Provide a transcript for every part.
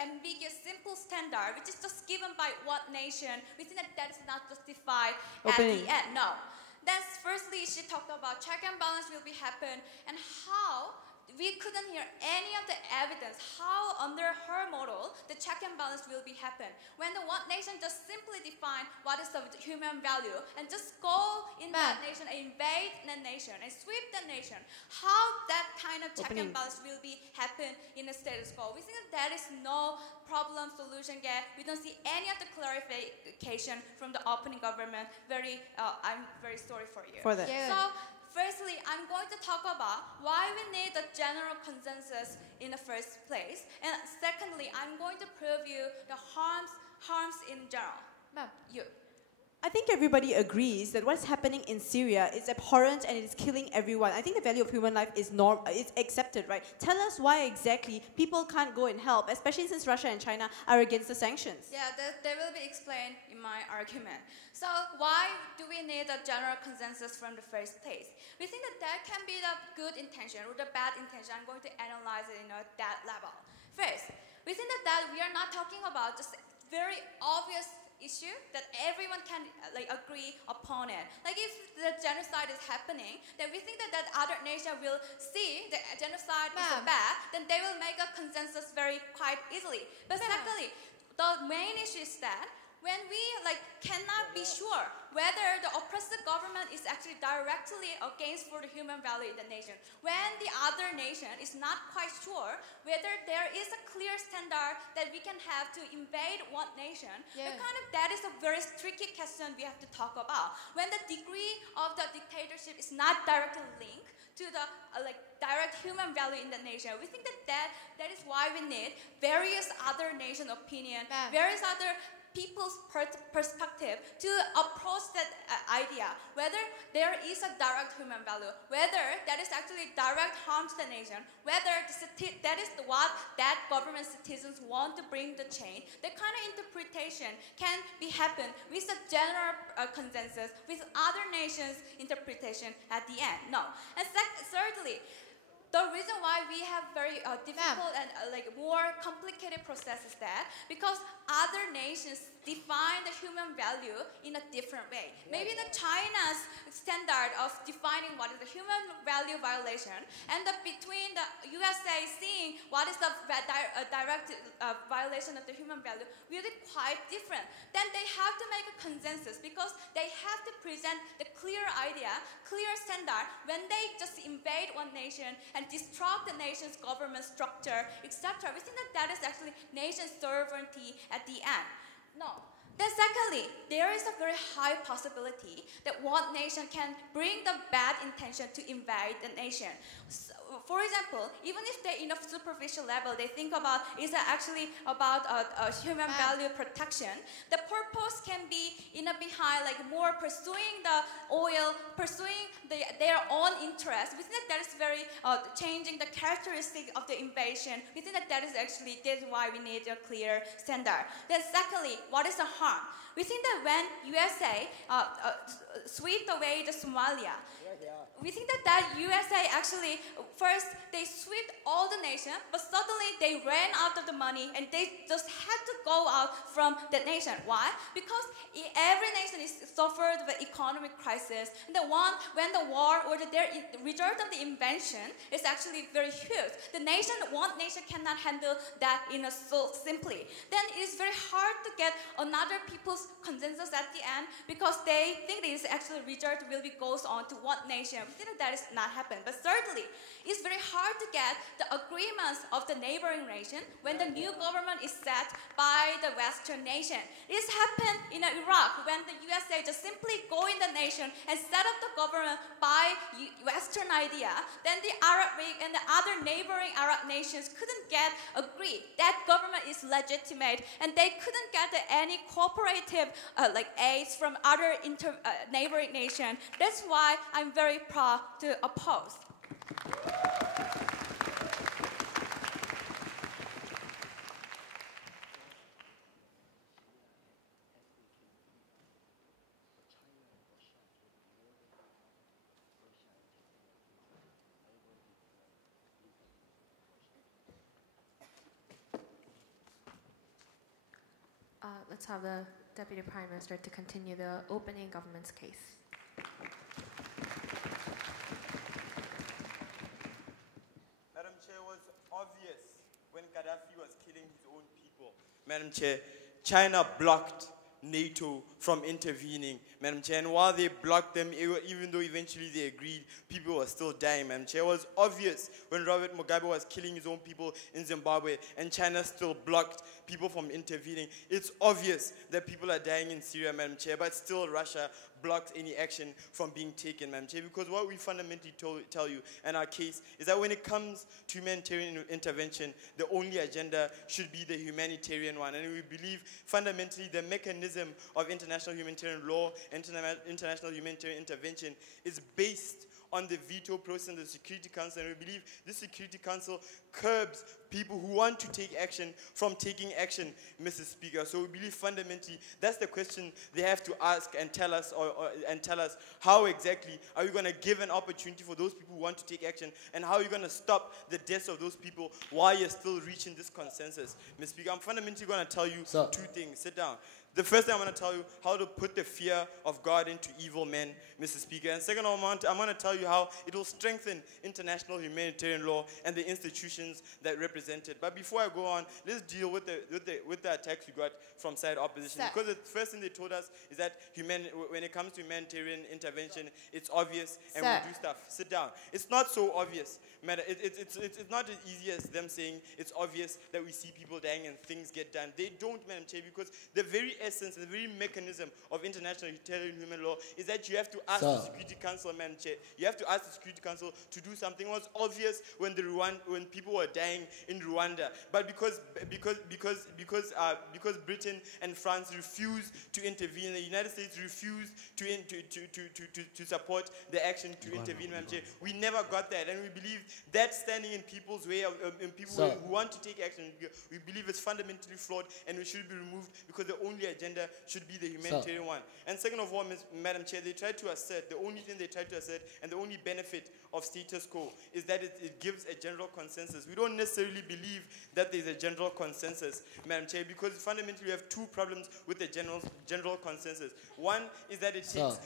ambiguous, simple standard, which is just given by one nation, we think that that is not justified at the end. No. Then firstly, she talked about check and balance will be happen, and how we couldn't hear any of the evidence how under her model the check and balance will be happen. When the one nation just simply define what is the human value and just go in that nation and invade the nation and sweep the nation, how that kind of check and balance will be happen in the status quo. We think that is no problem solution yet. We don't see any of the clarification from the opening government. I'm very sorry for you. For that. So, firstly, I'm going to talk about why we need a general consensus in the first place. And secondly, I'm going to prove you the harms in general. You. I think everybody agrees that what's happening in Syria is abhorrent and it is killing everyone. I think the value of human life is accepted, right? Tell us why exactly people can't go and help, especially since Russia and China are against the sanctions. Yeah, that will be explained in my argument. So why do we need a general consensus from the first place? We think that can be the good intention or the bad intention. I'm going to analyze it in that level. First, we think that we are not talking about just very obvious issue that everyone can agree upon it. Like if the genocide is happening, then we think that other nation will see that genocide is bad, then they will make a consensus quite easily. But secondly, the main issue is that when we cannot be sure whether the oppressive government is actually directly against for the human value in the nation, when the other nation is not quite sure whether there is a clear standard that we can have to invade one nation, that is a very tricky question we have to talk about. When the degree of the dictatorship is not directly linked to the direct human value in the nation, we think that is why we need various other nation opinion, various other people's perspective to approach that idea, whether there is a direct human value, whether that is actually direct harm to the nation, whether that is what that government citizens want to bring the change. That kind of interpretation can be happen with a general consensus with other nations' interpretation at the end. No. And thirdly, the reason why we have very difficult and more complicated process is that because other nations define the human value in a different way. Maybe the China's standard of defining what is the human value violation and between the USA seeing what is the direct violation of the human value really quite different. Then they have to make a consensus because they have to present the clear idea, clear standard when they just invade one nation and disrupt the nation's government structure, etc. We think that is actually nation sovereignty at the end. No. Then secondly, there is a very high possibility that one nation can bring the bad intention to invade the nation. So, for example, even if they in a superficial level, they think about is it actually about human value protection, the purpose can be behind more pursuing the oil, pursuing their own interest. We think that is very changing the characteristic of the invasion. We think that is actually why we need a clear standard. Then secondly, what is the harm? We think that when USA sweep away the Somalia, we think that USA actually, first they swept all the nation, but suddenly they ran out of the money and they just had to go out from that nation. Why? Because every nation is suffered the economic crisis, and when the war or the result of the invention is actually very huge. One nation cannot handle that so simply. Then it is very hard to get another people's consensus at the end because they think this actually result will be goes on to one nation. We think that is not happen. But thirdly, it's very hard to get the agreements of the neighboring nation when the new government is set by the Western nation. This happened in Iraq when the USA just simply go in the nation and set up the government by Western idea. Then the Arab League and the other neighboring Arab nations couldn't agree that government is legitimate, and they couldn't get any cooperative aids from other neighboring nation. That's why I'm very proud to oppose. Let's have the Deputy Prime Minister to continue the opening government's case. Madam Chair, it was obvious when Gaddafi was killing his own people. Madam Chair, China blocked NATO from intervening, Madam Chair, and while they blocked them, even though eventually they agreed, people were still dying, Madam Chair. It was obvious when Robert Mugabe was killing his own people in Zimbabwe and China still blocked people from intervening. It's obvious that people are dying in Syria, Madam Chair, but still Russia blocks any action from being taken, Madam Chair, because what we fundamentally tell you in our case is that when it comes to humanitarian intervention, the only agenda should be the humanitarian one, and we believe fundamentally the mechanism of international humanitarian law, international humanitarian intervention is based on the veto process in the Security Council, and we believe the Security Council curbs people who want to take action from taking action, Mrs. Speaker. So we believe fundamentally that's the question they have to ask and tell us, and tell us how exactly are we going to give an opportunity for those people who want to take action, and how are you going to stop the deaths of those people while you're still reaching this consensus, Mr. Speaker. I'm fundamentally going to tell you two things. Sit down. The first thing I'm going to tell you how to put the fear of God into evil men, Mr. Speaker. And second, I'm going to tell you how it will strengthen international humanitarian law and the institutions that represent it. But before I go on, let's deal with the attacks we got from side opposition. Because the first thing they told us is that when it comes to humanitarian intervention, it's obvious and we do stuff. Sit down. It's not so obvious. It's not as easy as them saying it's obvious that we see people dying and things get done. They don't, Madam Chair, because the very essence, the very mechanism of international human law is that you have to ask the Security Council, Madam Chair. You have to ask the Security Council to do something. It was obvious when people were dying in Rwanda, but because Britain and France refused to intervene, the United States refused to support the action to intervene, Madam Chair. We never got that, and we believe that standing in people's way, in people who want to take action, we believe it's fundamentally flawed and it should be removed because the only agenda should be the humanitarian one. And second of all, Madam Chair, they tried to assert, the only thing they tried to assert and the only benefit of status quo is that it gives a general consensus. We don't necessarily believe that there's a general consensus, Madam Chair, because fundamentally we have two problems with the general consensus. One is that it takes,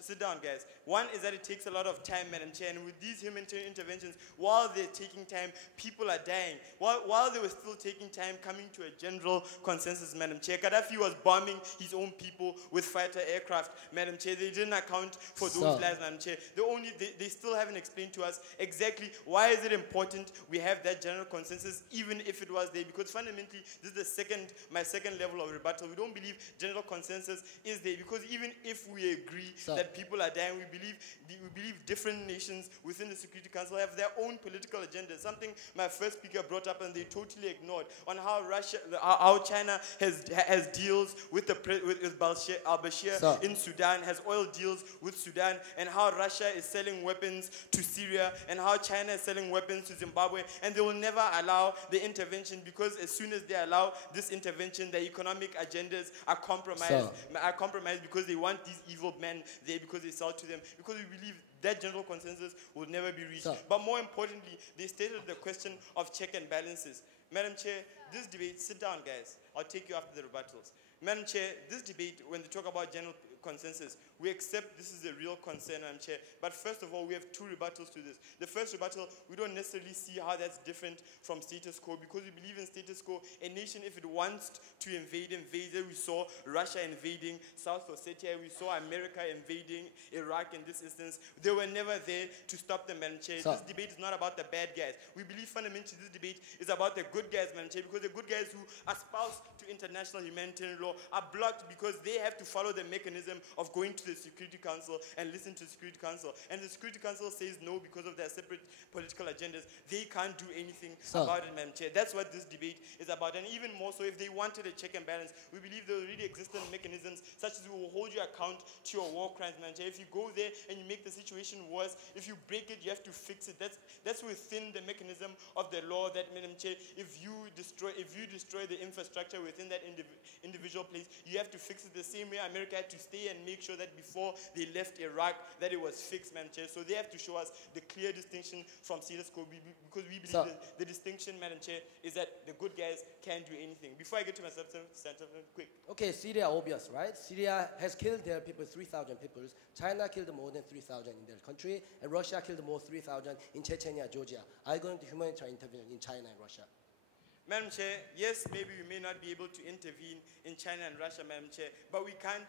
sit down guys, one is that it takes a lot of time, Madam Chair, and with these humanitarian interventions, while they're taking time, people are dying. While they were still taking time coming to a general consensus, Madam Chair, Gaddafi was bombing his own people with fighter aircraft, Madam Chair. They didn't account for those lives, Madam Chair. They still haven't explained to us exactly why is it important we have that general consensus, even if it was there, because fundamentally, this is my second level of rebuttal. We don't believe general consensus is there, because even if we agree that people are dying, we believe different nations within the Security Council have their own political agenda, something my first speaker brought up and they totally ignored, on how China has deals with al-Bashir in Sudan, has oil deals with Sudan, and how Russia is selling weapons to Syria, and how China is selling weapons to Zimbabwe, and they will never allow the intervention, because as soon as they allow this intervention, their economic agendas are compromised because they want these evil men there because they sell to them, because we believe that general consensus will never be reached. But more importantly, they stated the question of check and balances. Madam Chair, this debate, sit down guys, I'll take you after the rebuttals. Madam Chair, this debate, when they talk about general consensus, we accept this is a real concern, Madam Chair. But first of all, we have two rebuttals to this. The first rebuttal, we don't necessarily see how that's different from status quo, because we believe in status quo. A nation, if it wants to invade, invades. We saw Russia invading South Ossetia. We saw America invading Iraq in this instance. They were never there to stop them, Madam Chair. This debate is not about the bad guys. We believe fundamentally this debate is about the good guys, Madam Chair, because the good guys who espouse to international humanitarian law are blocked because they have to follow the mechanism of going to the Security Council and listen to the Security Council. And the Security Council says no because of their separate political agendas. They can't do anything about it, Madam Chair. That's what this debate is about. And even more so, if they wanted a check and balance, we believe there already existing mechanisms such as we will hold you account to your war crimes, Madam Chair. If you go there and you make the situation worse, if you break it, you have to fix it. That's within the mechanism of the law that, Madam Chair, if you destroy the infrastructure within that individual place, you have to fix it the same way America had to stay pay and make sure that before they left Iraq, that it was fixed, Madam Chair. So they have to show us the clear distinction from status quo, because we believe that the distinction, Madam Chair, is that the good guys can't do anything. Before I get to my substantive, quick. Okay, Syria, obvious, right? Syria has killed their people, 3,000 people. China killed more than 3,000 in their country, and Russia killed more 3,000 in Chechnya, Georgia. Are you going to humanitarian intervention in China and Russia? Madam Chair, yes, maybe we may not be able to intervene in China and Russia, Madam Chair, but we can't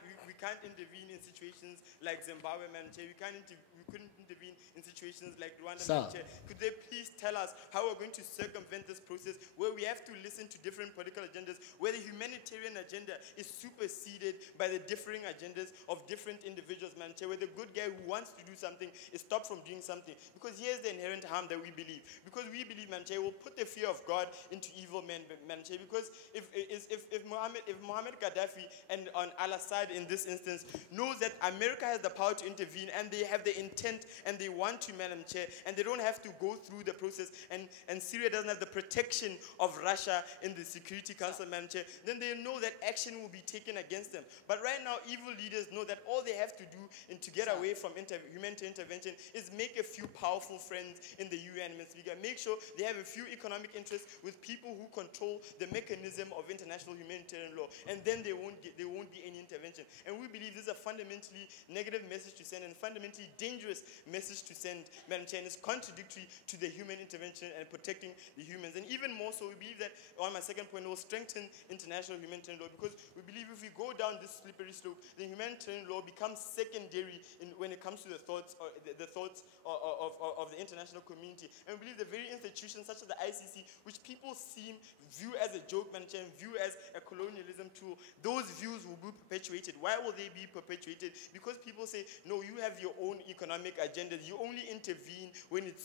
intervene in situations like Zimbabwe, Madam Chair. We couldn't intervene in situations like Rwanda, Madam Chair. Could they please tell us how we're going to circumvent this process where we have to listen to different political agendas, where the humanitarian agenda is superseded by the differing agendas of different individuals, Madam Chair, where the good guy who wants to do something is stopped from doing something. Because here's the inherent harm that we believe. Because we believe, Madam Chair, we'll put the fear of God into evil men, Madam Chair, because if Mohammed Gaddafi and on al-Assad in this instance knows that America has the power to intervene and they have the intent and they want to, Madam Chair, and they don't have to go through the process, and Syria doesn't have the protection of Russia in the Security Council, Madam Chair, then they know that action will be taken against them. But right now, evil leaders know that all they have to do to get away from humanitarian intervention is make a few powerful friends in the UN, Mr. Speaker. Make sure they have a few economic interests with people who control the mechanism of international humanitarian law, and then there won't be any intervention. And we believe this is a fundamentally negative message to send and fundamentally dangerous message to send, Madam Chair, and it's contradictory to the human intervention and protecting the humans. And even more so, we believe that, on my second point, it will strengthen international humanitarian law, because we believe if we go down this slippery slope, the humanitarian law becomes secondary when it comes to the thoughts of the international community. And we believe the very institutions such as the ICC, which people view as a joke, Madam Chair, and view as a colonialism tool, those views will be perpetuated. Why will they be perpetuated? Because people say, no, you have your own economic agenda. You only intervene when it's